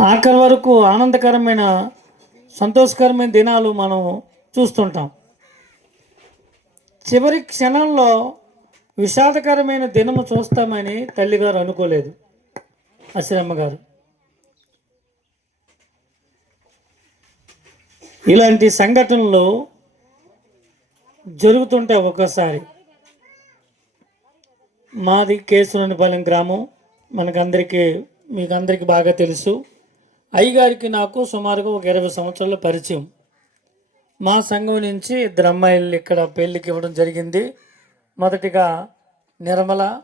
ఆఖరి వరకు ఆనందకరమైన సంతోషకరమైన దినాలు మనం చూస్తుంటాం. చివరి క్షణంలో విషాదకరమైన దినము చూస్తామని తల్లిగారు అనుకోలేదు. అశ్రమ్మ గారు ఇలాంటి సంఘటనలు జరుగుతుంటాయి ఒక్కోసారి. మాది కేసులనిపాలెం గ్రామం. మనకందరికీ మీకు అందరికీ బాగా తెలుసు. అయ్యగారికి నాకు సుమారుగా ఒక ఇరవై సంవత్సరాల పరిచయం. మా సంఘం నుంచి ఇద్దరు అమ్మాయిలు ఇక్కడ పెళ్ళికి ఇవ్వడం జరిగింది. మొదటిగా నిర్మల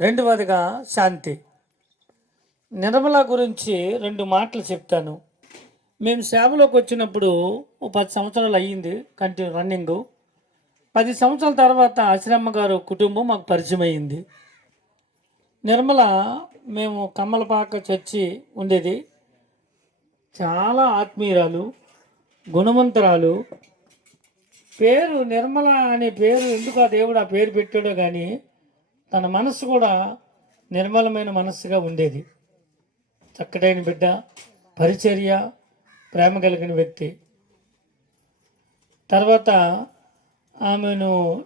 రెండవదిగా శాంతి. నిర్మల గురించి రెండు మాటలు చెప్తాను. మేము సేవలోకి వచ్చినప్పుడు పది సంవత్సరాలు అయ్యింది కంటిన్యూ రన్నింగ్. పది సంవత్సరాల తర్వాత ఆశ్రమ్మ గారు కుటుంబం మాకు పరిచయం అయ్యింది నిర్మల మేము కమ్మలపాక చర్చి ఉండేది. చాలా ఆత్మీయురాలు గుణవంతురాలు. పేరు నిర్మల అనే పేరు ఎందుకు ఆ దేవుడు ఆ పేరు పెట్టాడో కానీ తన మనస్సు కూడా నిర్మలమైన మనస్సుగా ఉండేది. చక్కటైన బిడ్డ పరిచర్య ప్రేమ కలిగిన వ్యక్తి. తర్వాత ఆమెను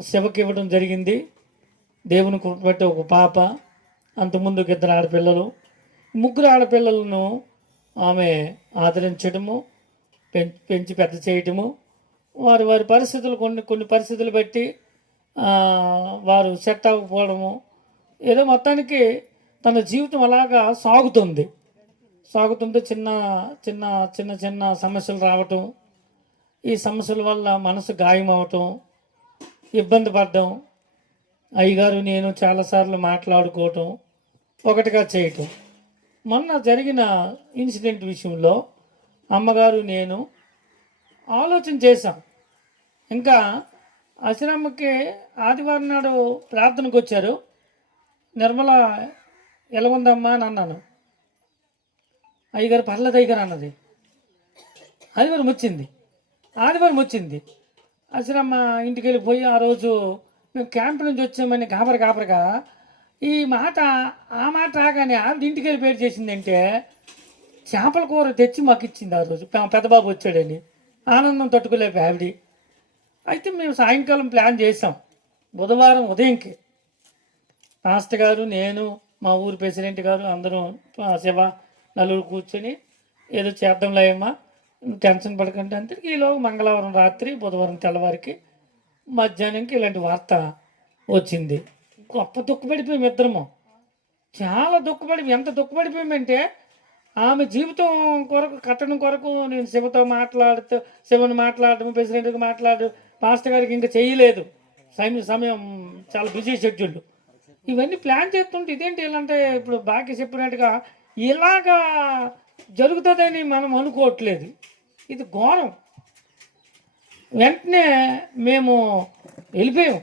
శివకి ఇవ్వడం జరిగింది. దేవుని బట్టి ఒక పాప. అంతకుముందు ఒక ఇద్దరు ఆడపిల్లలు. ముగ్గురు ఆడపిల్లలను ఆమె ఆదరించడము పెంచి పెంచి పెద్ద చేయటము వారి వారి పరిస్థితులు కొన్ని కొన్ని పరిస్థితులు బట్టి వారు సెట్ అవ్వకపోవడము ఏదో మొత్తానికి తన జీవితం అలాగా సాగుతుంది. సాగుతుంటే చిన్న చిన్న చిన్న చిన్న సమస్యలు రావటం ఈ సమస్యల వల్ల మనసు గాయం అవటం ఇబ్బంది పడడం అయ్యగారు నేను చాలాసార్లు మాట్లాడుకోవటం ఒకటిగా చేయటం. మొన్న జరిగిన ఇన్సిడెంట్ విషయంలో అమ్మగారు నేను ఆలోచన చేశాం. ఇంకా అశ్రమకి ఆదివారం నాడు ప్రార్థనకు వచ్చారు. నిర్మల ఎలా ఉందమ్మా అని అన్నాను. అయ్యగారు పర్లేదు అయ్యగారు అన్నది. ఆదివారం వచ్చింది. ఆదివారం వచ్చింది. అసలమ్మ ఇంటికి వెళ్ళిపోయి ఆ రోజు మేము క్యాంప్ నుంచి వచ్చామని గాబర గాబరగా ఈ మాట ఆ మాట రాగానే ఆవిడ ఇంటికి వెళ్ళి పేరు చేసిందంటే చేపల కూర తెచ్చి మాకు ఇచ్చింది ఆ రోజు. పెద్దబాబు వచ్చాడని. ఆనందం తట్టుకోలేక ఆవిడ. అయితే మేము సాయంకాలం ప్లాన్ చేసాం బుధవారం ఉదయంకి. మాస్టర్ గారు నేను మా ఊరు ప్రెసిడెంట్ గారు అందరం శివ నలుగురు కూర్చొని ఏదో చేద్దాంలే అమ్మా టెన్షన్ పడకండి అంటే ఈలోగా మంగళవారం రాత్రి బుధవారం తెల్లవారికి మధ్యాహ్నంకి ఇలాంటి వార్త వచ్చింది. గొప్ప దుఃఖపడిపోయాం ఇద్దరము. చాలా దుఃఖపడి ఎంత దుఃఖపడిపోయామంటే ఆమె జీవితం కొరకు కట్టడం కొరకు నేను శివతో మాట్లాడుతూ శివుని మాట్లాడడం ప్రెసిడెంట్కి మాట్లాడు మాస్టర్ గారికి ఇంకా చేయలేదు. సమయం సమయం చాలా బిజీ షెడ్యూల్ ఇవన్నీ ప్లాన్ చేస్తుంటే ఇదేంటి ఇలాంటి ఇప్పుడు బాకీ చెప్పినట్టుగా ఇలాగా జరుగుతుందని మనం అనుకోవట్లేదు. ఇది ఘోరం. వెంటనే మేము వెళ్ళిపోయాం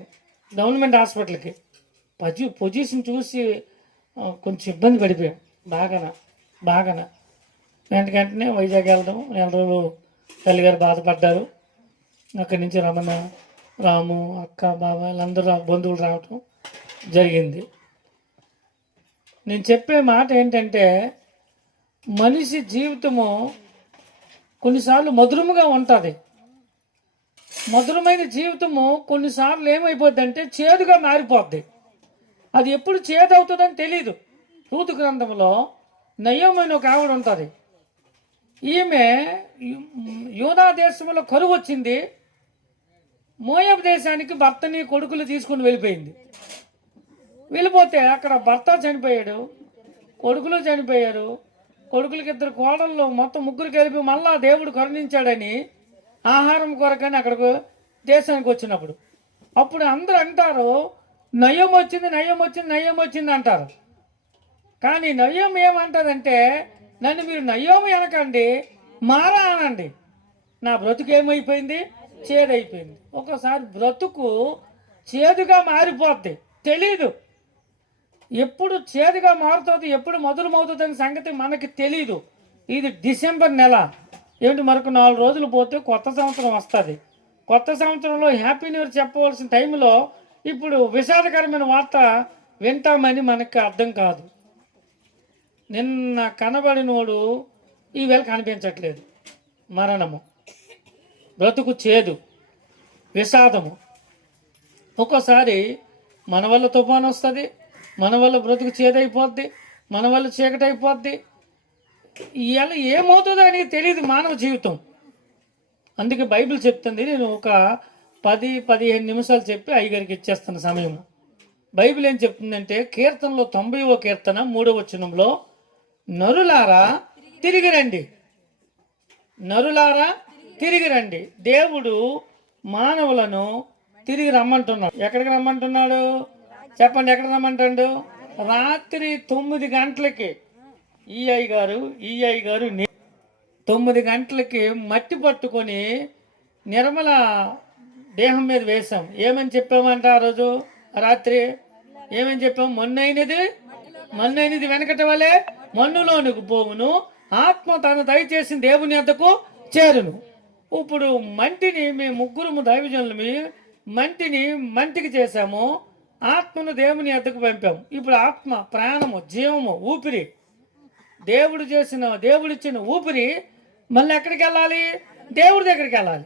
గవర్నమెంట్ హాస్పిటల్కి. పజి పొజిషన్ చూసి కొంచెం ఇబ్బంది పడిపోయాం. బాగాన బాగా వెంట వెంటనే వైజాగ్ వెళ్దాం నెల రోజులు తల్లిగారు బాధపడ్డారు. అక్కడి నుంచి రమణ రాము అక్క బాబా వీళ్ళందరూ బంధువులు రావటం జరిగింది. నేను చెప్పే మాట ఏంటంటే మనిషి జీవితము కొన్నిసార్లు మధురముగా ఉంటుంది. మధురమైన జీవితము కొన్నిసార్లు ఏమైపోద్ది అంటే చేదుగా మారిపోద్ది. అది ఎప్పుడు చేదవుతుందని తెలీదు. తెలియదు రూతు గ్రంథంలో నయమైన ఒక ఆవిడ ఉంటుంది. ఈమె యూనా దేశంలో కరువు వచ్చింది. మోయబ్ దేశానికి భర్తని కొడుకులు తీసుకుని వెళ్ళిపోయింది. వెళ్ళిపోతే అక్కడ భర్త చనిపోయాడు కొడుకులు చనిపోయారు. కొడుకులకి ఇద్దరు కోడళ్ళు మొత్తం ముగ్గురు కలిపి మళ్ళా దేవుడు కరుణించాడని ఆహారం కొరకని అక్కడికి దేశానికి వచ్చినప్పుడు. అప్పుడు అందరూ అంటారు నయం వచ్చింది నయం వచ్చింది నయం వచ్చింది అంటారు. కానీ నయం ఏమంటదంటే నన్ను మీరు నయం అనకండి మారా అనండి. నా బ్రతుకు ఏమైపోయింది? చేదైపోయింది. ఒకసారి బ్రతుకు చేదుగా మారిపోద్ది. తెలీదు. ఎప్పుడు చేదుగా మారుతుంది ఎప్పుడు మొదలుమవుతుంది సంగతి మనకి తెలీదు. ఇది డిసెంబర్ నెల. ఏమిటి మరొక నాలుగు రోజులు పోతే కొత్త సంవత్సరం వస్తుంది. కొత్త సంవత్సరంలో హ్యాపీ న్యూ ఇయర్ చెప్పవలసిన టైంలో ఇప్పుడు విషాదకరమైన వార్త వింటామని మనకి అర్థం కాదు. నిన్న కనబడినోడు ఈవేళ కనిపించట్లేదు. మరణము. బ్రతుకు చేదు. విషాదము. ఒక్కోసారి మన వల్ల తుఫాను వస్తుంది మన వల్ల బ్రతుకు చేదైపోద్ది మన వల్ల చీకటి అయిపోద్ది ఇవాళ ఏమవుతుందో అనేది తెలియదు మానవ జీవితం. అందుకే బైబిల్ చెప్తుంది నేను ఒక పది పదిహేను నిమిషాలు చెప్పి అయ్యగారికి ఇచ్చేస్తున్న సమయం. బైబిల్ ఏం చెప్తుందంటే కీర్తనలో తొంభైవ కీర్తన మూడవ వచనంలో నరులారా తిరిగి రండి. నరులారా తిరిగి రండి. దేవుడు మానవులను తిరిగి రమ్మంటున్నాడు. ఎక్కడికి రమ్మంటున్నాడు? చెప్పండి ఎక్కడ రమ్మంటాడు? రాత్రి తొమ్మిది గంటలకి ఈఐ గారు ఈఐ గారు తొమ్మిది గంటలకి మట్టి పట్టుకొని నిర్మల దేహం మీద వేసాం ఏమని చెప్పామంట ఆ రోజు? రాత్రి? ఏమని చెప్పాం? మొన్నైనది? మొన్నైనది వెనకట వలె మన్నులోనికి పోవును. ఆత్మ తను దయచేసిన దేవుని అంతకు చేరును. ఇప్పుడు మంటిని మేము ముగ్గురు దైవజనులమి మంటిని మంటికి చేశాము. ఆత్మను దేవుని వద్దకు పంపాము. ఇప్పుడు ఆత్మ ప్రాణము జీవము ఊపిరి. దేవుడు చేసిన దేవుడిచ్చిన ఊపిరి మళ్ళీ ఎక్కడికి వెళ్ళాలి? దేవుడి దగ్గరికి వెళ్ళాలి.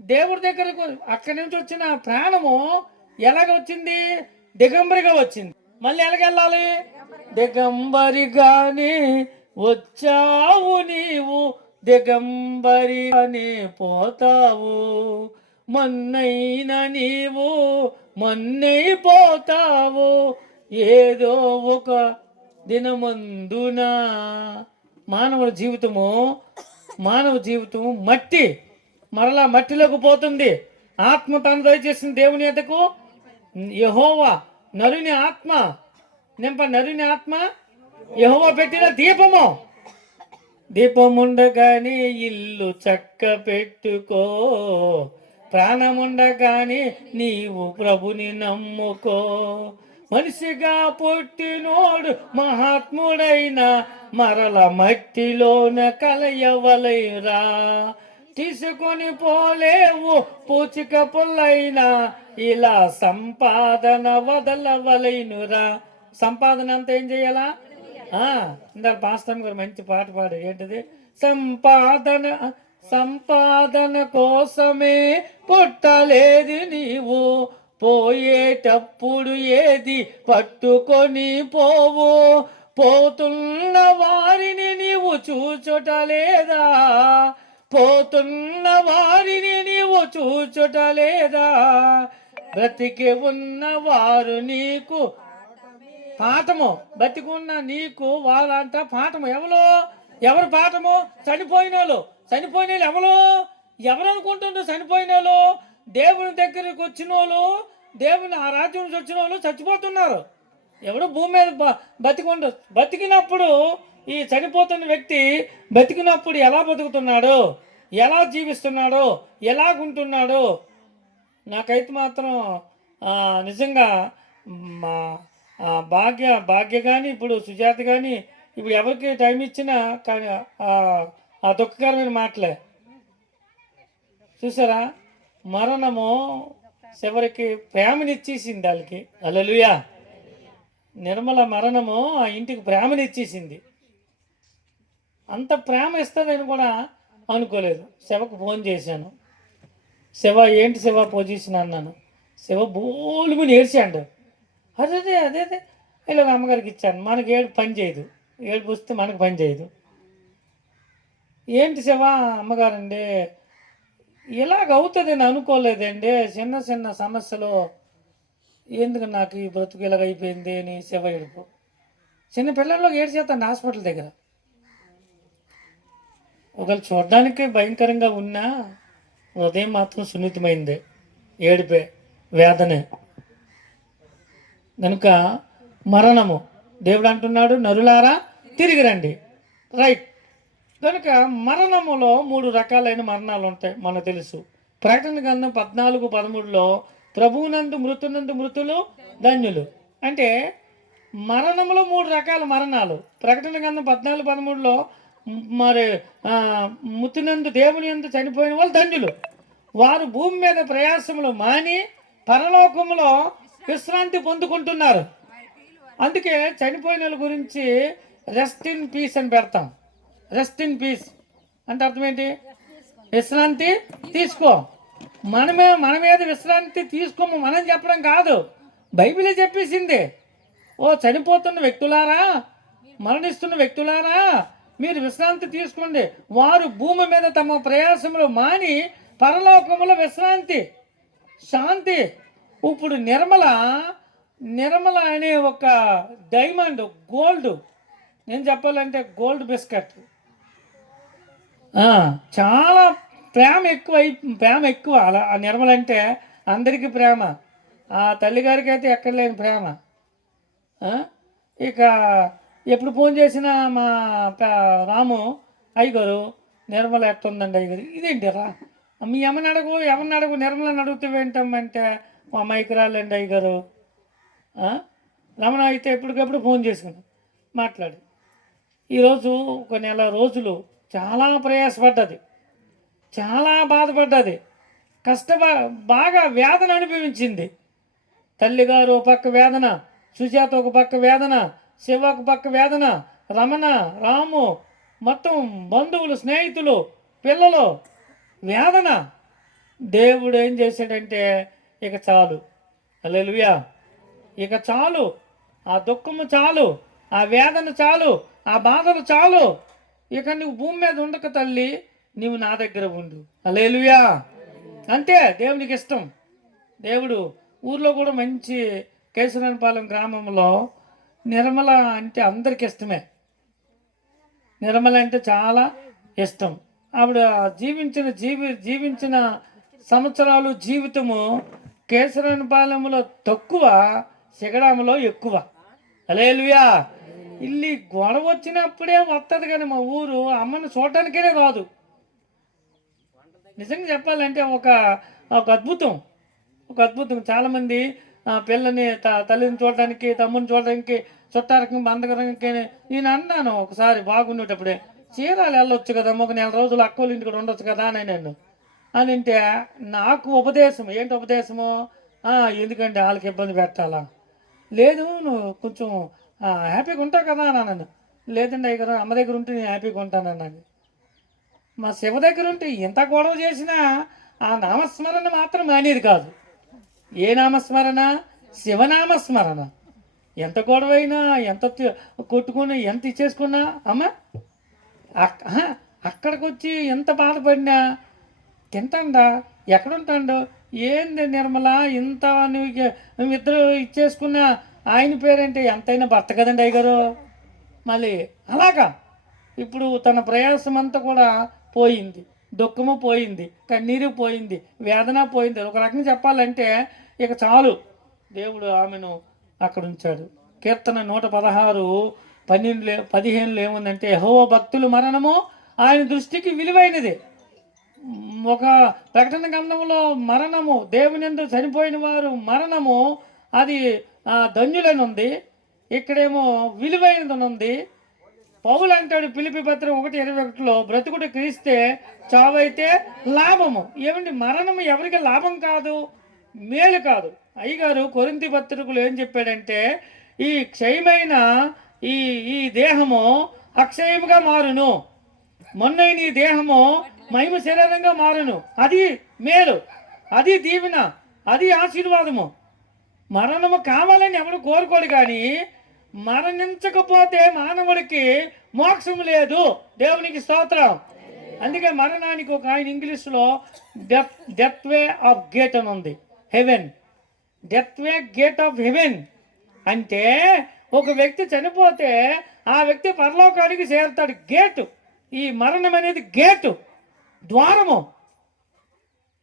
దేవుడి దగ్గరకు అక్కడి నుంచి వచ్చిన ప్రాణము ఎలాగ వచ్చింది దిగంబరిగా వచ్చింది. మళ్ళీ ఎలాగెళ్ళాలి దిగంబరిగానే వచ్చావు నీవు దిగంబరి అని పోతావు. మొన్నైన నీవు మొన్నైపోతావు. ఏదో ఒక దినమందున. మానవ జీవితము మానవ జీవితము మట్టి మరలా మట్టిలోకి పోతుంది. ఆత్మ తను దయచేసిన దేవుని ఎద్దకు యహోవా నరుని ఆత్మ. నింప నరుని ఆత్మ. యహోవా పెట్టిన దీపము. దీపముండగానే ఇల్లు చక్క పెట్టుకో. ప్రాణముండగానే నీవు ప్రభుని నమ్ముకో. మనిషిగా పుట్టినోడు మహాత్ముడైన మరల మట్టిలోన కలయవలైరా. తీసుకొని పోలేవు పూచిక పుల్లైనా. ఇలా సంపాదన వదలవలైనురా. సంపాదన అంతా ఏం చేయాలా? ఇందా పాస్తాం పాస్టమ్ గారు మంచి పాట పాడారు. ఏంటిది? సంపాదన సంపాదన కోసమే పుట్టలేదు నీవు. పోయేటప్పుడు ఏది పట్టుకొని పోవు. పోతున్న వారిని నీవు చూచుట లేదా? పోతున్న వారిని నీవు చూచుట లేదా? బ్రతికి ఉన్న వారు నీకు పాఠము. బతికున్న నీకు వాళ్ళంట పాఠము. ఎవరు? ఎవరు పాఠము? చనిపోయిన వాళ్ళు. చనిపోయిన వాళ్ళు ఎవరు? ఎవరు అనుకుంటుండ్రు చనిపోయిన వాళ్ళు? దేవుని దగ్గరికి వచ్చిన వాళ్ళు దేవుని ఆ రాజ్యం నుంచి వచ్చిన వాళ్ళు చచ్చిపోతున్నారు. ఎవడు భూమి మీద బ- బతికుండ బతికినప్పుడు ఈ చనిపోతున్న వ్యక్తి బతికినప్పుడు ఎలా బతుకుతున్నాడు? ఎలా జీవిస్తున్నాడు? ఎలాగుంటున్నాడు? నాకైతే మాత్రం నిజంగా మా భాగ్య భాగ్య కానీ ఇప్పుడు సుజాత కానీ ఇప్పుడు ఎవరికి టైం ఇచ్చినా కానీ ఆ, ఆ దుఃఖకరమైన మాటలే. చూసారా? మరణము చివరికి ప్రేమనిచ్చేసింది వాళ్ళకి. అలలుయా నిర్మల మరణము ఆ ఇంటికి ప్రేమనిచ్చేసింది. అంత ప్రేమ ఇస్తుందని కూడా అనుకోలేదు. శివకు ఫోన్ చేశాను. శివ ఏంటి శివ పొజిషన్ అన్నాను. శివ బోలుగు నేర్చాడు అదే అదే అదే అదే. ఇలాగ అమ్మగారికి ఇచ్చాను. మనకి ఏడు పని చేయదు. ఏడు వస్తే మనకు పని చేయదు. ఏంటి శివ అమ్మగారండి? ఇలాగ అవుతుందని అనుకోలేదండి. చిన్న చిన్న సమస్యలు. ఎందుకు నాకు ఈ బ్రతుకు ఇలాగ అయిపోయింది అని శివ ఏడుపు? చిన్న పిల్లల్లో ఏడు చేస్తాను హాస్పిటల్ దగ్గర. ఒకవేళ చూడడానికి భయంకరంగా ఉన్నా హృదయం మాత్రం సున్నితమైంది. ఏడిపే వేదనే. కనుక మరణము. దేవుడు అంటున్నాడు నరులారా తిరిగి రండి. రైట్. కనుక మరణములో మూడు రకాలైన మరణాలు ఉంటాయి మనకు తెలుసు. ప్రకటన గ్రంథం పద్నాలుగు పదమూడులో ప్రభువునందు మృతునందు మృతులు ధన్యులు. అంటే మరణములో మూడు రకాల మరణాలు. ప్రకటన గ్రంథం పద్నాలుగు పదమూడులో మరి ముతినందు దేవుని ఎందు చనిపోయిన వాళ్ళు ధన్యులు. వారు భూమి మీద ప్రయాసములు మాని పరలోకములో విశ్రాంతి పొందుకుంటున్నారు. అందుకే చనిపోయిన వాళ్ళ గురించి రెస్ట్ ఇన్ పీస్ అని పెడతాం. రెస్ట్ ఇన్ పీస్ అంటే అర్థం ఏంటి? విశ్రాంతి తీసుకో. మనమే మన మీద విశ్రాంతి తీసుకోము మనం చెప్పడం కాదు. బైబిలే చెప్పేసింది. ఓ చనిపోతున్న వ్యక్తులారా మరణిస్తున్న వ్యక్తులారా మీరు విశ్రాంతి తీసుకోండి. వారు భూమి మీద తమ ప్రయాసములు మాని పరలోకములో విశ్రాంతి శాంతి. ఇప్పుడు నిర్మల నిర్మల అనే ఒక డైమండ్ గోల్డ్. నేను చెప్పాలంటే గోల్డ్ బిస్కెట్. చాలా ప్రేమ ఎక్కువ ప్రేమ ఎక్కువ. అలా ఆ నిర్మల అంటే అందరికీ ప్రేమ. ఆ తల్లిగారికి అయితే ఎక్కడ లేని ప్రేమ. ఇక ఎప్పుడు ఫోన్ చేసినా మా రాము అయ్యగారు నిర్మల ఎట్టుందండి అయ్యగారు? ఇదేంటి రా మీ అమ్మని అడుగు ఎవరిని అడుగు నిర్మలని అడుగుతావేంటమ్మంటే మా అమ్మాయికి రాలేండి అయ్యగారు. రమణ అయితే ఎప్పటికప్పుడు ఫోన్ చేసుకుని మాట్లాడు. ఈరోజు ఒక నెల రోజులు చాలా ప్రయాసపడ్డది. చాలా బాధపడ్డది. కష్ట బాగా వేదన అనుభవించింది. తల్లిగారు ఒక పక్క వేదన సుజాత ఒక పక్క వేదన శివ ఒక పక్క వేదన రమణ రాము మొత్తం బంధువులు స్నేహితులు పిల్లలు వేదన. దేవుడు ఏం చేశాడంటే ఇక చాలు. అలెలుయా ఇక చాలు. ఆ దుఃఖము చాలు. ఆ వేదన చాలు. ఆ బాధలు చాలు. ఇక నువ్వు భూమి మీద ఉండక తల్లి నీవు నా దగ్గర ఉండు. అలేలుయా అంతే దేవునికి ఇష్టం. దేవుడు ఊర్లో కూడా మంచి కేశవరపాలెం గ్రామంలో నిర్మల అంటే అందరికి ఇష్టమే. నిర్మల అంటే చాలా ఇష్టం. ఆవిడ జీవించిన జీవి జీవించిన సంవత్సరాలు జీవితము కేసరనపాలెంలో తక్కువ శిగడాములో ఎక్కువ. అలేలుయా ఇల్లి గొడవ వచ్చినప్పుడే వస్తుంది కానీ మా ఊరు అమ్మని చూడటానికే రాదు నిజంగా చెప్పాలంటే ఒక ఒక అద్భుతం. ఒక అద్భుతం. చాలామంది పిల్లని త- తల్లిని చూడడానికి తమ్ముని చూడడానికి చుట్టారకం బంధకరానికి నేను అన్నాను ఒకసారి బాగుండేటప్పుడే. చీరాలు వెళ్ళొచ్చు కదా ఒక నెల రోజులు అక్కలు ఇంటికి ఉండొచ్చు కదా అని నేను అని అంటే నాకు ఉపదేశం ఏంటి ఉపదేశము? ఎందుకంటే వాళ్ళకి ఇబ్బంది పెట్టాలా? లేదు నువ్వు కొంచెం హ్యాపీగా ఉంటావు కదా అని అన్నాను. లేదండి అయ్యగారు అమ్మ దగ్గర ఉంటే నేను హ్యాపీగా ఉంటానన్నాను మా శివ దగ్గర ఉంటే ఎంత గొడవ చేసినా ఆ నామస్మరణ మాత్రం మానేది కాదు. ఏ నామస్మరణ? శివనామస్మరణ. ఎంత గొడవైనా ఎంత కొట్టుకుని ఎంత ఇచ్చేసుకున్నా అమ్మ అక్కడికి వచ్చి ఎంత బాధపడినా తింటాండా? ఎక్కడుంటాడు? ఏంది నిర్మల ఇంత నువ్వు ఇద్దరు ఇచ్చేసుకున్నా? ఆయన పేరంటే? ఎంతైనా భర్త కదండి అయ్యగారు. మళ్ళీ అలాగా. ఇప్పుడు తన ప్రయాసం అంతా కూడా పోయింది. దుఃఖము పోయింది కన్నీరు పోయింది వేదన పోయింది. ఒక రకంగా చెప్పాలంటే ఇక చాలు. దేవుడు ఆమెను అక్కడ ఉంచాడు. కీర్తన నూట పదహారు పన్నెండులో పదిహేనులో ఏముందంటే హో భక్తులు మరణము ఆయన దృష్టికి విలువైనది. ఒక ప్రకటన గ్రంథంలో మరణము దేవునిందు చనిపోయిన వారు మరణము అది ధన్యులని ఉంది ఇక్కడేమో విలువైనది ఉంది పౌలు అంటాడు పిలిపి పత్రం ఒకటి ఇరవై ఒకటిలో బ్రతుకుడు క్రీస్తే చావైతే లాభము. ఏమండి మరణము ఎవరికి లాభం కాదు? మేలు కాదు. అయ్యగారు కొరింతి పత్రికలు ఏం చెప్పాడంటే ఈ క్షయమైన ఈ ఈ దేహము అక్షయముగా మారును. మొన్నైన ఈ దేహము మహిమ శరీరంగా మారును. అది మేలు. అది దీవెన. అది ఆశీర్వాదము. మరణము కావాలని ఎవడు కోరుకోడు కానీ మరణించకపోతే మానవుడికి మోక్షం లేదు. దేవునికి స్తోత్రం. అందుకే మరణానికి ఒక ఆయన ఇంగ్లీష్లో death death way of gate అని ఉంది. Heaven. Death way gate of heaven. అంటే ఒక వ్యక్తి చనిపోతే ఆ వ్యక్తి పరలోకానికి చేరుతాడు. గేటు. ఈ మరణం అనేది గేటు. ద్వారము.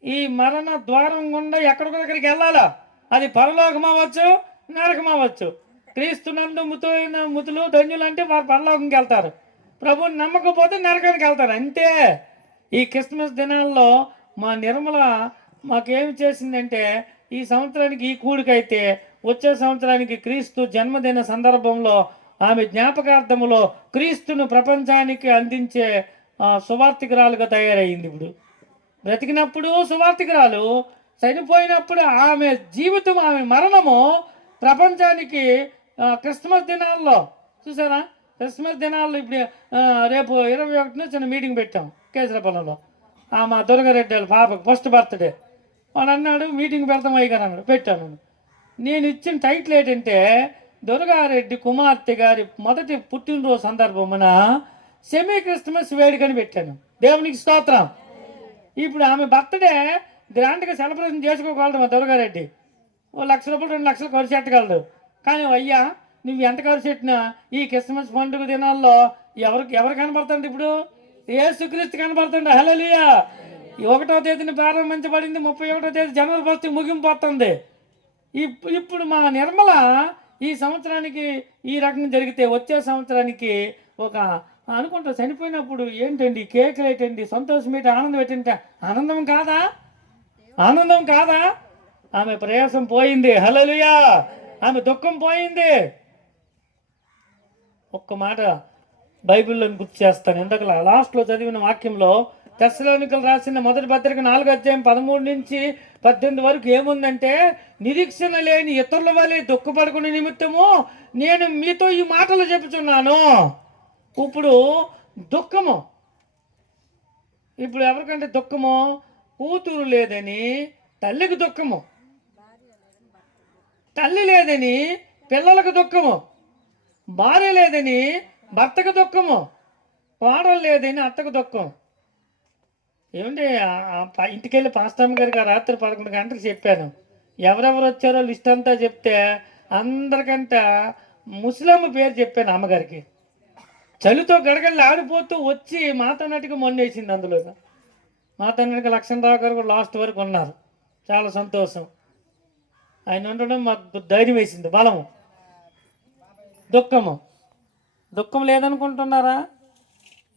ఈ మరణ ద్వారం గుండా ఎక్కడికో దగ్గరికి వెళ్ళాలా? అది పరలోకం అవ్వచ్చు నరకం అవ్వచ్చు క్రీస్తునందు ముతులైన ముతులు ధన్యులు అంటే వారు పరలోకంకి వెళ్తారు. ప్రభుని నమ్మకపోతే నరకానికి వెళ్తారు. అంతే. ఈ క్రిస్మస్ దినాల్లో మా నిర్మల మాకేమి చేసిందంటే ఈ సంవత్సరానికి ఈ కూడికైతే వచ్చే సంవత్సరానికి క్రీస్తు జన్మదిన సందర్భంలో ఆమె జ్ఞాపకార్థములో క్రీస్తును ప్రపంచానికి అందించే సువార్థికురాలుగా తయారయ్యింది ఇప్పుడు. బ్రతికినప్పుడు సువార్థికురాలు చనిపోయినప్పుడు ఆమె జీవితం ఆమె మరణము ప్రపంచానికి క్రిస్మస్ దినాల్లో చూసారా? క్రిస్మస్ దినాల్లో ఇప్పుడు రేపు ఇరవై ఒకటిన చిన్న మీటింగ్ పెట్టాం కేసరపల్లంలో ఆ మా దుర్గారెడ్డి వాళ్ళ పాపకు ఫస్ట్ బర్త్డే వాడు అన్నాడు మీటింగ్ పెడతాం అయ్యారు అన్నాడు. పెట్టాను నేను. ఇచ్చిన టైటిల్ ఏంటంటే దుర్గారెడ్డి కుమార్తె గారి మొదటి పుట్టినరోజు సందర్భమున సెమీ క్రిస్మస్ వేడుకని పెట్టాను. దేవునికి స్తోత్రం. ఇప్పుడు ఆమె బర్త్డే గ్రాండ్గా సెలబ్రేషన్ చేసుకోగలడు మా దుర్గారెడ్డి. ఓ లక్ష రూపాయలు రెండు లక్షలు ఖర్చు పెట్టగలడు కానీ అయ్యా నువ్వు ఎంత ఖర్చు పెట్టినా ఈ క్రిస్మస్ పండుగ దినాల్లో ఎవరికి ఎవరు కనపడుతుంది ఇప్పుడు? ఏసుక్రీస్తు కనపడుతుంది హలలియా ఒకటో తేదీని ప్రారంభించబడింది ముప్పై ఒకటో తేదీ జనవరి ఫస్ట్ ముగింపోతుంది ఇప్- ఇప్పుడు మా నిర్మల ఈ సంవత్సరానికి ఈ రకంగా జరిగితే వచ్చే సంవత్సరానికి ఒక అనుకుంటా చనిపోయినప్పుడు ఏంటండి? కేకులు ఏంటండి సంతోషం ఏంటి ఆనందం ఏంటంటే ఆనందం కాదా? ఆనందం కాదా? ఆమె ప్రయాసం పోయింది. హలలుయా ఆమె దుఃఖం పోయింది. ఒక్క మాట బైబిల్లో గుర్తు చేస్తాను. ఎందుకు లాస్ట్లో చదివిన వాక్యంలో దశలోనికలు రాసిన మొదటి పత్రిక నాలుగు అధ్యాయం పదమూడు నుంచి పద్దెనిమిది వరకు ఏముందంటే నిరీక్షణ లేని ఇతరుల వల్లే దుఃఖపడుకునే నిమిత్తము నేను మీతో ఈ మాటలు చెబుతున్నాను ఇప్పుడు దుఃఖము. ఇప్పుడు ఎవరికంటే దుఃఖము? కూతురు లేదని తల్లికి దుఃఖము. తల్లి లేదని పిల్లలకు దుఃఖము. భార్య లేదని భర్తకు దుఃఖము. వాడలు లేదని అత్తకు దుఃఖం. ఏమండి ఇంటికెళ్ళి పాస్తామ్మ గారికి రాత్రి పదకొండు గంటలకు చెప్పాను. ఎవరెవరు వచ్చారో లిస్ట్ అంతా చెప్తే అందరికంటే ముసలమ్మ పేరు చెప్పాను అమ్మగారికి. చలితో గడగడలు ఆడిపోతూ వచ్చి మాతన్నట్టుగా మొన్నేసింది అందులో మాతన్నట్టుగా లక్ష్మణరావు గారు కూడా లాస్ట్ వరకు ఉన్నారు. చాలా సంతోషం. ఆయన ఉండడం మాకు ధైర్యం వేసింది బలము. దుఃఖము. దుఃఖం లేదనుకుంటున్నారా?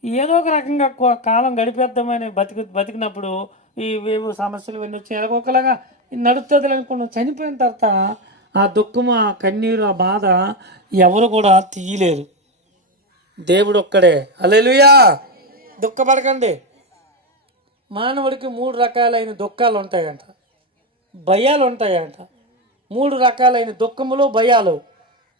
ఏదో ఒక రకంగా కాలం గడిపేద్దామని బతికి బతికినప్పుడు ఈ వేవు సమస్యలు ఇవన్నీ వచ్చి ఎలాగో ఒకలాగా నడుస్తుంది అనుకున్నాం చనిపోయిన తర్వాత ఆ దుఃఖం ఆ కన్నీరు ఆ బాధ ఎవరు కూడా తీయలేరు దేవుడు ఒక్కడే. అలెలుయా దుఃఖపడకండి. మానవుడికి మూడు రకాలైన దుఃఖాలు ఉంటాయంట భయాలు ఉంటాయంట మూడు రకాలైన దుఃఖములు భయాలు.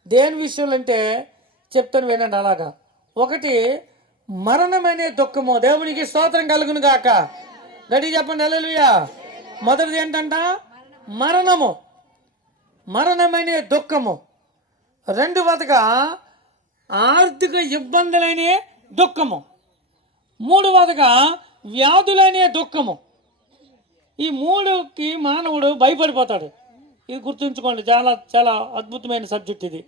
దేని విషయంలో అంటే చెప్తాను వినండి అలాగా. ఒకటి మరణమనే దుఃఖము. దేవునికి స్తోత్రం కలుగును గాక. రెడీ చెప్పండి అలలుయా మొదటిది ఏంటంట? మరణము. మరణమనే దుఃఖము. రెండవదిగా ఆర్థిక ఇబ్బందులనే దుఃఖము. మూడవదిగా వ్యాధులనే దుఃఖము. ఈ మూడుకి మానవుడు భయపడిపోతాడు. ఇది గుర్తుంచుకోండి. చాలా చాలా అద్భుతమైన సబ్జెక్ట్ ఇది.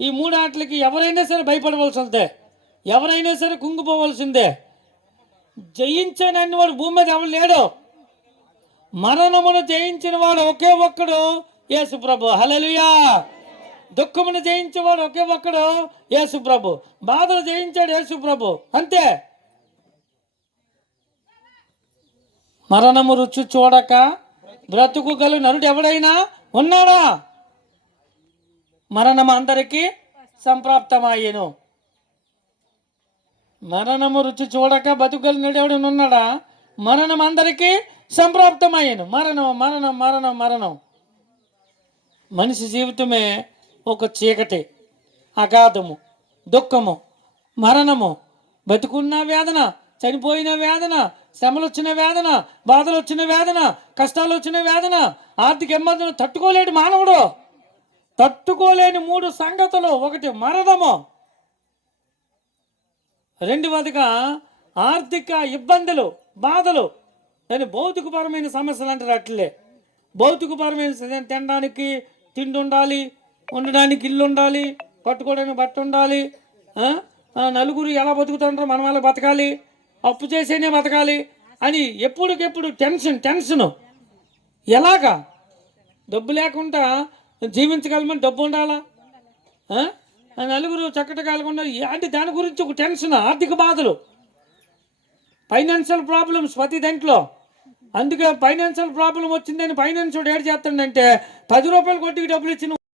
ఈ మూడు ఆటలకి ఎవరైనా సరే భయపడవలసిందే. ఎవరైనా సరే కుంగిపోవలసిందే. జయించనని వాడు భూమి మీద ఎవరు లేడు. మరణమును జయించిన వాడు ఒకే ఒక్కడు యేసు ప్రభు హలలుయా దుఃఖమును జయించేవాడు ఒకే ఒక్కడు యేసు ప్రభు బాధలు జయించాడు యేసు ప్రభు అంతే. మరణము రుచి చూడక బ్రతుకుగలు నరుడు ఎవడైనా ఉన్నాడా? మరణం అందరికీ సంప్రాప్తమయ్యను. మరణము రుచి చూడక బతుకలు నరుడు మరణం అందరికీ సంప్రాప్తమయ్యను. మరణం మరణం మరణం మరణం. మనిషి జీవితమే ఒక చీకటి అగాధము దుఃఖము మరణము. బతుకున్న వేదన చనిపోయిన వేదన శ్రమలు వచ్చిన వేదన బాధలు వచ్చిన వేదన కష్టాలు వచ్చిన వేదన ఆర్థిక ఇబ్బందులు తట్టుకోలేడు మానవుడు. తట్టుకోలేని మూడు సంగతులు ఒకటి మరదము. రెండవదిగా ఆర్థిక ఇబ్బందులు బాధలు. దాని భౌతికపరమైన సమస్యలు అంటారు అట్లే. భౌతికపరమైన తినడానికి తిండి ఉండాలి ఉండడానికి ఇల్లు ఉండాలి కట్టుకోవడానికి బట్ట ఉండాలి నలుగురు ఎలా బతుకుతుంటారో మనం ఎలా బతకాలి. అప్పు చేసేనే బతకాలి అని ఎప్పటికెప్పుడు టెన్షన్ టెన్షను. ఎలాగా? డబ్బు లేకుండా జీవించగలమని డబ్బు ఉండాలా? నలుగురు చక్కటి కాలకుండా అంటే దాని గురించి ఒక టెన్షన్ ఆర్థిక బాధలు. ఫైనాన్షియల్ ప్రాబ్లమ్స్ ప్రతి దాంట్లో. అందుకే ఫైనాన్షియల్ ప్రాబ్లం వచ్చిందని ఫైనాన్షియల్ ఏడు చేస్తాడంటే పది రూపాయలు కొట్టికి డబ్బులు ఇచ్చిన